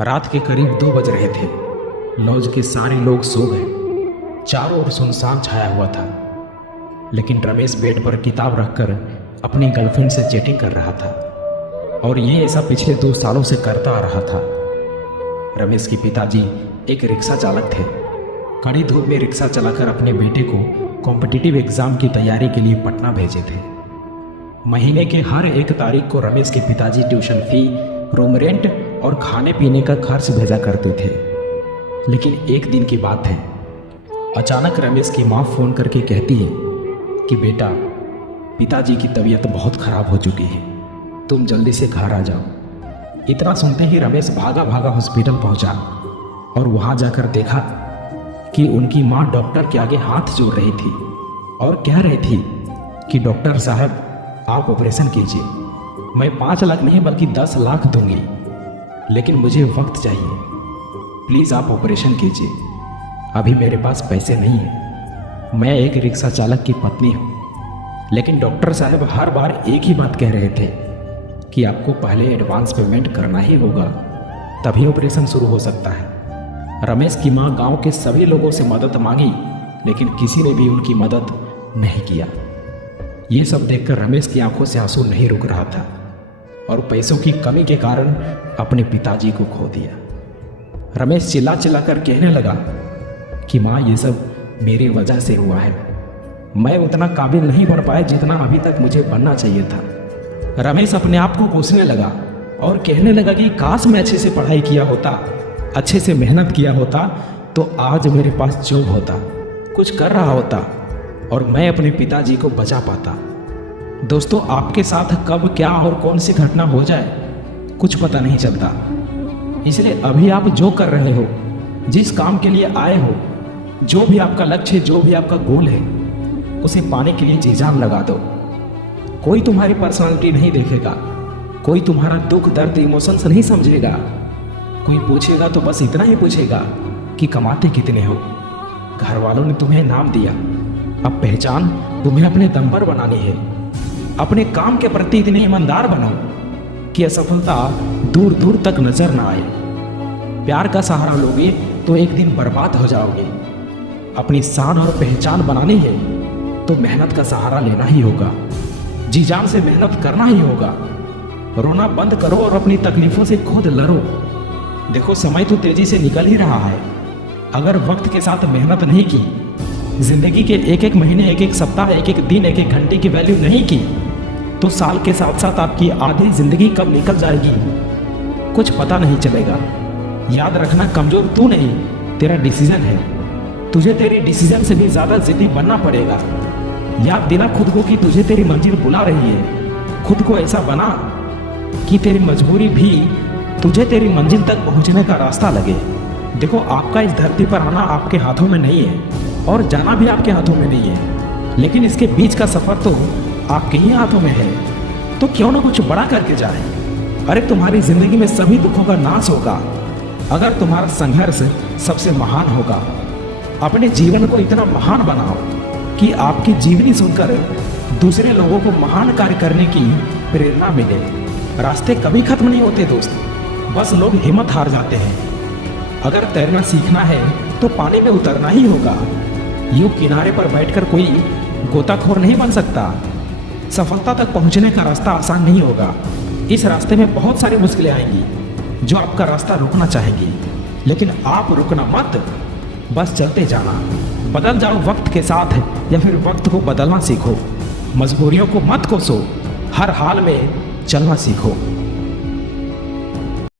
रात के करीब 2 बज रहे थे। लॉज के सारे लोग सो गए। चारों ओर सुनसान छाया हुआ था, लेकिन रमेश बेड पर किताब रखकर अपनी गर्लफ्रेंड से चैटिंग कर रहा था, और ये ऐसा पिछले 2 सालों से करता आ रहा था। रमेश के पिताजी एक रिक्शा चालक थे। कड़ी धूप में रिक्शा चलाकर अपने बेटे को कॉम्पिटिटिव एग्ज़ाम की तैयारी के लिए पटना भेजे थे। महीने के हर 1 तारीख को रमेश के पिताजी ट्यूशन फी, रूम रेंट और खाने पीने का खर्च भेजा करते थे। लेकिन एक दिन की बात है, अचानक रमेश की माँ फ़ोन करके कहती है कि बेटा, पिताजी की तबीयत बहुत ख़राब हो चुकी है, तुम जल्दी से घर आ जाओ। इतना सुनते ही रमेश भागा भागा हॉस्पिटल पहुंचा और वहां जाकर देखा कि उनकी माँ डॉक्टर के आगे हाथ जोड़ रही थी और कह रही थी कि डॉक्टर साहब, आप ऑपरेशन कीजिए। मैं 5 लाख नहीं बल्कि 10 लाख दूंगी, लेकिन मुझे वक्त चाहिए। प्लीज़ आप ऑपरेशन कीजिए। अभी मेरे पास पैसे नहीं हैं। मैं एक रिक्शा चालक की पत्नी हूँ। लेकिन डॉक्टर साहब हर बार एक ही बात कह रहे थे कि आपको पहले एडवांस पेमेंट करना ही होगा, तभी ऑपरेशन शुरू हो सकता है। रमेश की माँ गांव के सभी लोगों से मदद मांगी, लेकिन किसी ने भी उनकी मदद नहीं किया। ये सब देखकर रमेश की आंखों से आंसू नहीं रुक रहा था और पैसों की कमी के कारण अपने पिताजी को खो दिया। रमेश चिल्ला चिल्ला कर कहने लगा कि माँ, ये सब मेरी वजह से हुआ है। मैं उतना काबिल नहीं बन पाया जितना अभी तक मुझे बनना चाहिए था। रमेश अपने आप को कोसने लगा और कहने लगा कि काश मैं अच्छे से पढ़ाई किया होता, अच्छे से मेहनत किया होता, तो आज मेरे पास जॉब होता, कुछ कर रहा होता और मैं अपने पिताजी को बचा पाता। दोस्तों, आपके साथ कब क्या और कौन सी घटना हो जाए कुछ पता नहीं चलता। इसलिए अभी आप जो कर रहे हो, जिस काम के लिए आए हो, जो भी आपका लक्ष्य है, जो भी आपका गोल है, उसे पाने के लिए जी जान लगा दो। कोई तुम्हारी पर्सनालिटी नहीं देखेगा, कोई तुम्हारा दुख दर्द इमोशंस नहीं समझेगा। कोई पूछेगा तो बस इतना ही पूछेगा कि कमाते कितने हो। घर वालों ने तुम्हें नाम दिया, अब पहचान तुम्हें अपने दम पर बनानी है। अपने काम के प्रति इतने ईमानदार बनो कि असफलता दूर दूर तक नजर ना आए। प्यार का सहारा लोगे तो एक दिन बर्बाद हो जाओगे। अपनी शान और पहचान बनानी है तो मेहनत का सहारा लेना ही होगा, जी जान से मेहनत करना ही होगा। रोना बंद करो और अपनी तकलीफों से खुद लड़ो। देखो, समय तो तेजी से निकल ही रहा है। अगर वक्त के साथ मेहनत नहीं की, जिंदगी के एक एक महीने, एक एक सप्ताह, एक एक दिन, एक एक घंटे की वैल्यू नहीं की, तो साल के साथ साथ आपकी आधी जिंदगी कब निकल जाएगी कुछ पता नहीं चलेगा। याद रखना, कमजोर तू नहीं, तेरा डिसीजन है। तुझे तेरी डिसीजन से भी ज़्यादा जिद्दी बनना पड़ेगा। याद दिला खुद को कि तुझे तेरी मंजिल बुला रही है। खुद को ऐसा बना कि तेरी मजबूरी भी तुझे तेरी मंजिल तक पहुंचने का रास्ता लगे। देखो, आपका इस धरती पर आना आपके हाथों में नहीं है और जाना भी आपके हाथों में नहीं है, लेकिन इसके बीच का सफ़र तो आपके ही हाथों में है। तो क्यों ना कुछ बड़ा करके जाए। अरे, तुम्हारी जिंदगी में सभी दुखों का नाश होगा अगर तुम्हारा संघर्ष सबसे महान होगा। अपने जीवन को इतना महान बनाओ कि आपकी जीवनी सुनकर दूसरे लोगों को महान कार्य करने की प्रेरणा मिले। रास्ते कभी खत्म नहीं होते दोस्त, बस लोग हिम्मत हार जाते हैं। अगर तैरना सीखना है तो पानी में उतरना ही होगा। यूं किनारे पर बैठकर कोई गोताखोर नहीं बन सकता। सफलता तक पहुंचने का रास्ता आसान नहीं होगा। इस रास्ते में बहुत सारी मुश्किलें आएंगी जो आपका रास्ता रोकना चाहेंगी, लेकिन आप रुकना मत, बस चलते जाना। बदल जाओ वक्त के साथ, या फिर वक्त को बदलना सीखो। मजबूरियों को मत कोसो, हर हाल में चलना सीखो।